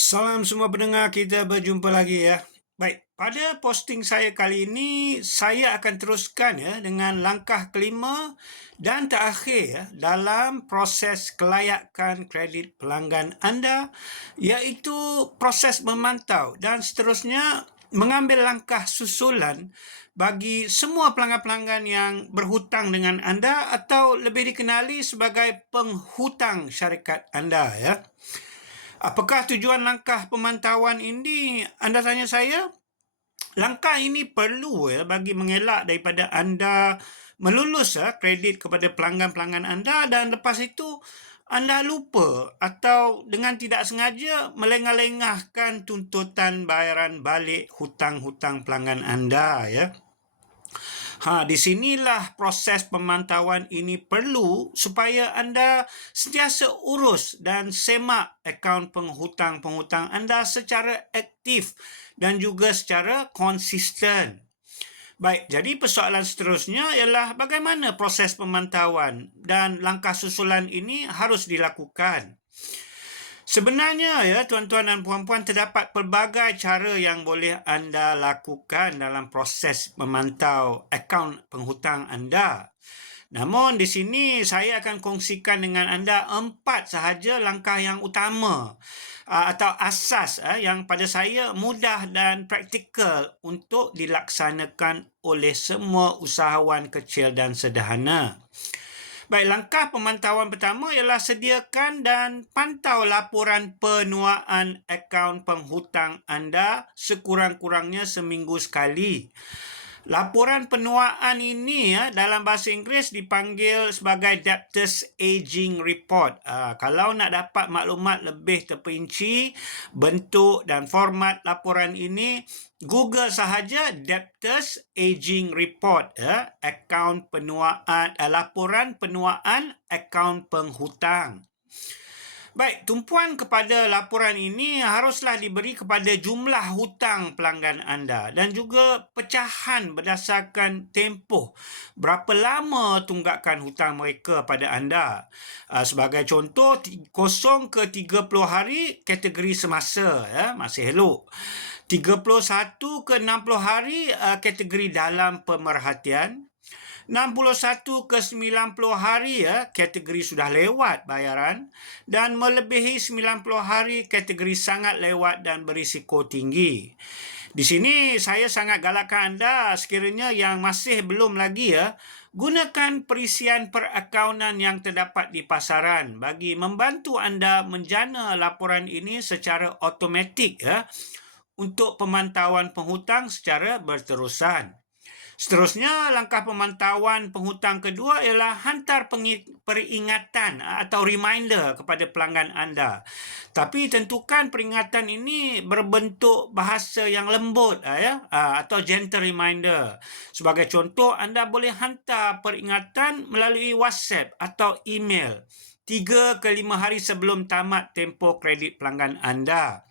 Salam semua pendengar, kita berjumpa lagi ya. Baik, pada posting saya kali ini, saya akan teruskan ya dengan langkah kelima dan terakhir ya dalam proses kelayakan kredit pelanggan anda iaitu proses memantau dan seterusnya mengambil langkah susulan bagi semua pelanggan-pelanggan yang berhutang dengan anda atau lebih dikenali sebagai penghutang syarikat anda ya. Apakah tujuan langkah pemantauan ini? Anda tanya saya. Langkah ini perlu ya bagi mengelak daripada anda melulus ya, kredit kepada pelanggan-pelanggan anda dan lepas itu anda lupa atau dengan tidak sengaja melengah-lengahkan tuntutan bayaran balik hutang-hutang pelanggan anda ya. Ha, di sinilah proses pemantauan ini perlu supaya anda sentiasa urus dan semak akaun penghutang-penghutang anda secara aktif dan juga secara konsisten. Baik, jadi persoalan seterusnya ialah bagaimana proses pemantauan dan langkah susulan ini harus dilakukan. Sebenarnya ya tuan-tuan dan puan-puan terdapat pelbagai cara yang boleh anda lakukan dalam proses memantau akaun penghutang anda. Namun di sini saya akan kongsikan dengan anda empat sahaja langkah yang utama atau asas yang pada saya mudah dan praktikal untuk dilaksanakan oleh semua usahawan kecil dan sederhana. Baik, langkah pemantauan pertama ialah sediakan dan pantau laporan penuaan akaun penghutang anda sekurang-kurangnya seminggu sekali. Laporan penuaan ini ya dalam bahasa Inggeris dipanggil sebagai debtors aging report. Uh, kalau nak dapat maklumat lebih terperinci bentuk dan format laporan ini Google sahaja debtors aging report ya akaun penuaan uh, laporan penuaan akaun penghutang. Baik, tumpuan kepada laporan ini haruslah diberi kepada jumlah hutang pelanggan anda dan juga pecahan berdasarkan tempoh berapa lama tunggakan hutang mereka pada anda. Ah, sebagai contoh, 0 ke 30 hari kategori semasa, ya, masih elok. 31 ke 60 hari ah, kategori dalam pemerhatian. 61 ke 90 hari ya kategori sudah lewat bayaran dan melebihi 90 hari kategori sangat lewat dan berisiko tinggi. Di sini saya sangat galakkan anda sekiranya yang masih belum lagi ya gunakan perisian perakaunan yang terdapat di pasaran bagi membantu anda menjana laporan ini secara automatik ya untuk pemantauan penghutang secara berterusan. Seterusnya, langkah pemantauan penghutang kedua ialah hantar peringatan atau reminder kepada pelanggan anda. Tapi tentukan peringatan ini berbentuk bahasa yang lembut ya atau gentle reminder. Sebagai contoh, anda boleh hantar peringatan melalui WhatsApp atau email 3 ke 5 hari sebelum tamat tempoh kredit pelanggan anda.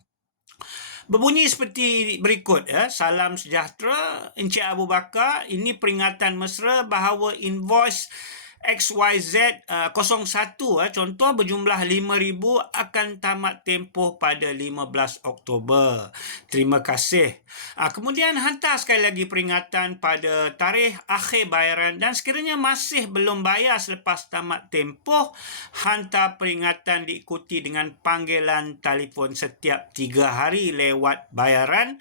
Berbunyi seperti berikut ya. Salam sejahtera Encik Abu Bakar. Ini peringatan mesra bahawa invoice XYZ uh, 01 uh, contoh berjumlah 5000 akan tamat tempoh pada 15 Oktober. Terima kasih. Uh, kemudian hantar sekali lagi peringatan pada tarikh akhir bayaran dan sekiranya masih belum bayar selepas tamat tempoh, hantar peringatan diikuti dengan panggilan telefon setiap 3 hari lewat bayaran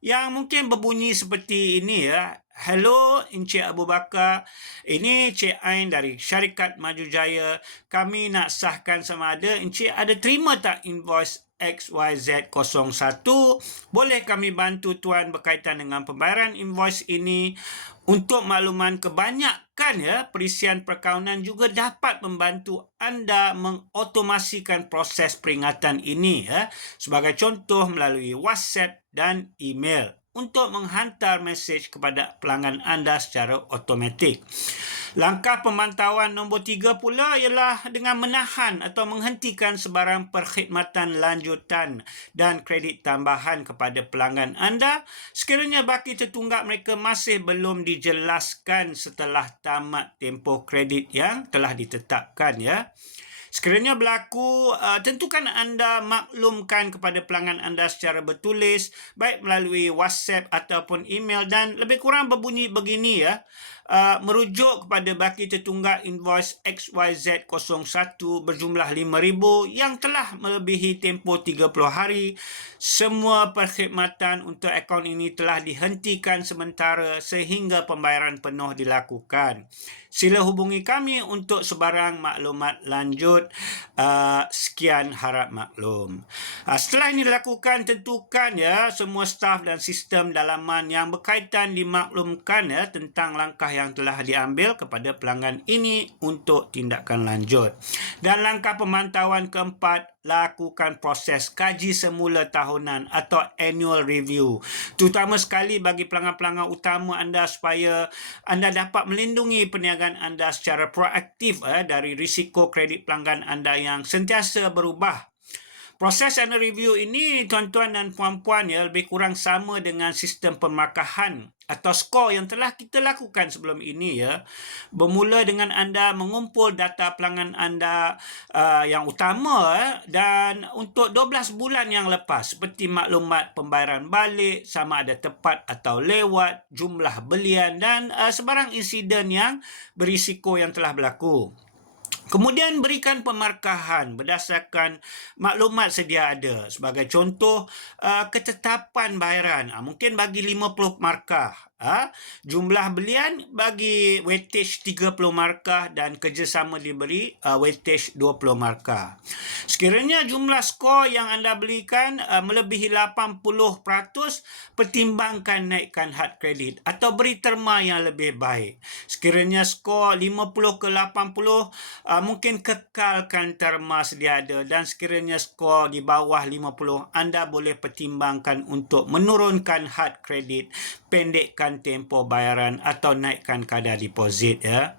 yang mungkin berbunyi seperti ini ya. Hello Encik Abu Bakar. Ini Cik Ain dari Syarikat Maju Jaya. Kami nak sahkan sama ada Encik ada terima tak invoice XYZ01. Boleh kami bantu tuan berkaitan dengan pembayaran invoice ini. Untuk makluman kebanyakan ya, perisian perkaunan juga dapat membantu anda mengotomasikan proses peringatan ini ya. Sebagai contoh melalui WhatsApp dan email untuk menghantar mesej kepada pelanggan anda secara automatik. Langkah pemantauan nombor tiga pula ialah dengan menahan atau menghentikan sebarang perkhidmatan lanjutan dan kredit tambahan kepada pelanggan anda sekiranya baki tertunggak mereka masih belum dijelaskan setelah tamat tempoh kredit yang telah ditetapkan ya. Sekiranya berlaku, uh, tentukan anda maklumkan kepada pelanggan anda secara bertulis, baik melalui WhatsApp ataupun email dan lebih kurang berbunyi begini ya. Uh, merujuk kepada baki tertunggak invoice XYZ01 berjumlah RM5,000 yang telah melebihi tempoh 30 hari. Semua perkhidmatan untuk akaun ini telah dihentikan sementara sehingga pembayaran penuh dilakukan. Sila hubungi kami untuk sebarang maklumat lanjut. Uh, sekian harap maklum. Uh, setelah ini dilakukan, tentukan ya semua staf dan sistem dalaman yang berkaitan dimaklumkan ya tentang langkah yang telah diambil kepada pelanggan ini untuk tindakan lanjut. Dan langkah pemantauan keempat lakukan proses kaji semula tahunan atau annual review. Terutama sekali bagi pelanggan-pelanggan utama anda supaya anda dapat melindungi perniagaan anda secara proaktif eh, dari risiko kredit pelanggan anda yang sentiasa berubah Proses annual review ini tuan-tuan dan puan-puan ya lebih kurang sama dengan sistem pemarkahan atau skor yang telah kita lakukan sebelum ini ya. Bermula dengan anda mengumpul data pelanggan anda uh, yang utama eh, dan untuk 12 bulan yang lepas seperti maklumat pembayaran balik sama ada tepat atau lewat, jumlah belian dan uh, sebarang insiden yang berisiko yang telah berlaku. Kemudian berikan pemarkahan berdasarkan maklumat sedia ada. Sebagai contoh, uh, ketetapan bayaran. Uh, mungkin bagi 50 markah. Ha? Jumlah belian bagi weightage 30 markah dan kerjasama diberi uh, weightage 20 markah. Sekiranya jumlah skor yang anda belikan uh, melebihi 80%, pertimbangkan naikkan had kredit atau beri terma yang lebih baik. Sekiranya skor 50 ke 80, uh, mungkin kekalkan terma sedia ada dan sekiranya skor di bawah 50, anda boleh pertimbangkan untuk menurunkan had kredit, pendekkan naikkan tempoh bayaran atau naikkan kadar deposit ya.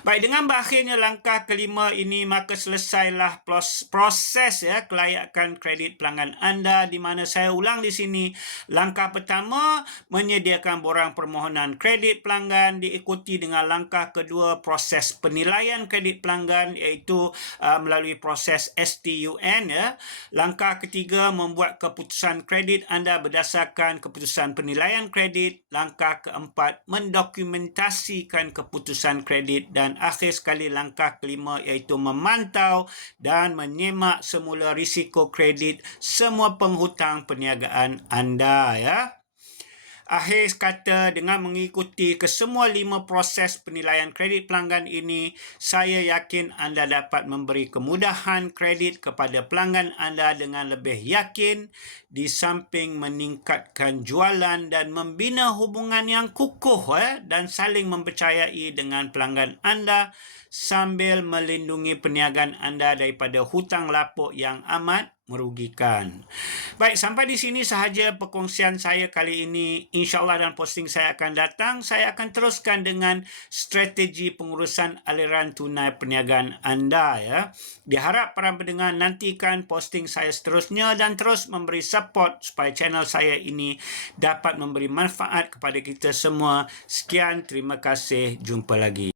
Baik dengan berakhirnya langkah kelima ini maka selesailah proses ya kelayakan kredit pelanggan anda di mana saya ulang di sini langkah pertama menyediakan borang permohonan kredit pelanggan diikuti dengan langkah kedua proses penilaian kredit pelanggan iaitu uh, melalui proses STUN ya. Langkah ketiga membuat keputusan kredit anda berdasarkan keputusan penilaian kredit. Langkah langkah keempat mendokumentasikan keputusan kredit dan akhir sekali langkah kelima iaitu memantau dan menyemak semula risiko kredit semua penghutang perniagaan anda ya. Akhir kata dengan mengikuti kesemua lima proses penilaian kredit pelanggan ini, saya yakin anda dapat memberi kemudahan kredit kepada pelanggan anda dengan lebih yakin di samping meningkatkan jualan dan membina hubungan yang kukuh eh, dan saling mempercayai dengan pelanggan anda sambil melindungi perniagaan anda daripada hutang lapuk yang amat merugikan. Baik, sampai di sini sahaja perkongsian saya kali ini. InsyaAllah dalam posting saya akan datang, saya akan teruskan dengan strategi pengurusan aliran tunai perniagaan anda. ya. Diharap para pendengar nantikan posting saya seterusnya dan terus memberi support supaya channel saya ini dapat memberi manfaat kepada kita semua. Sekian, terima kasih. Jumpa lagi.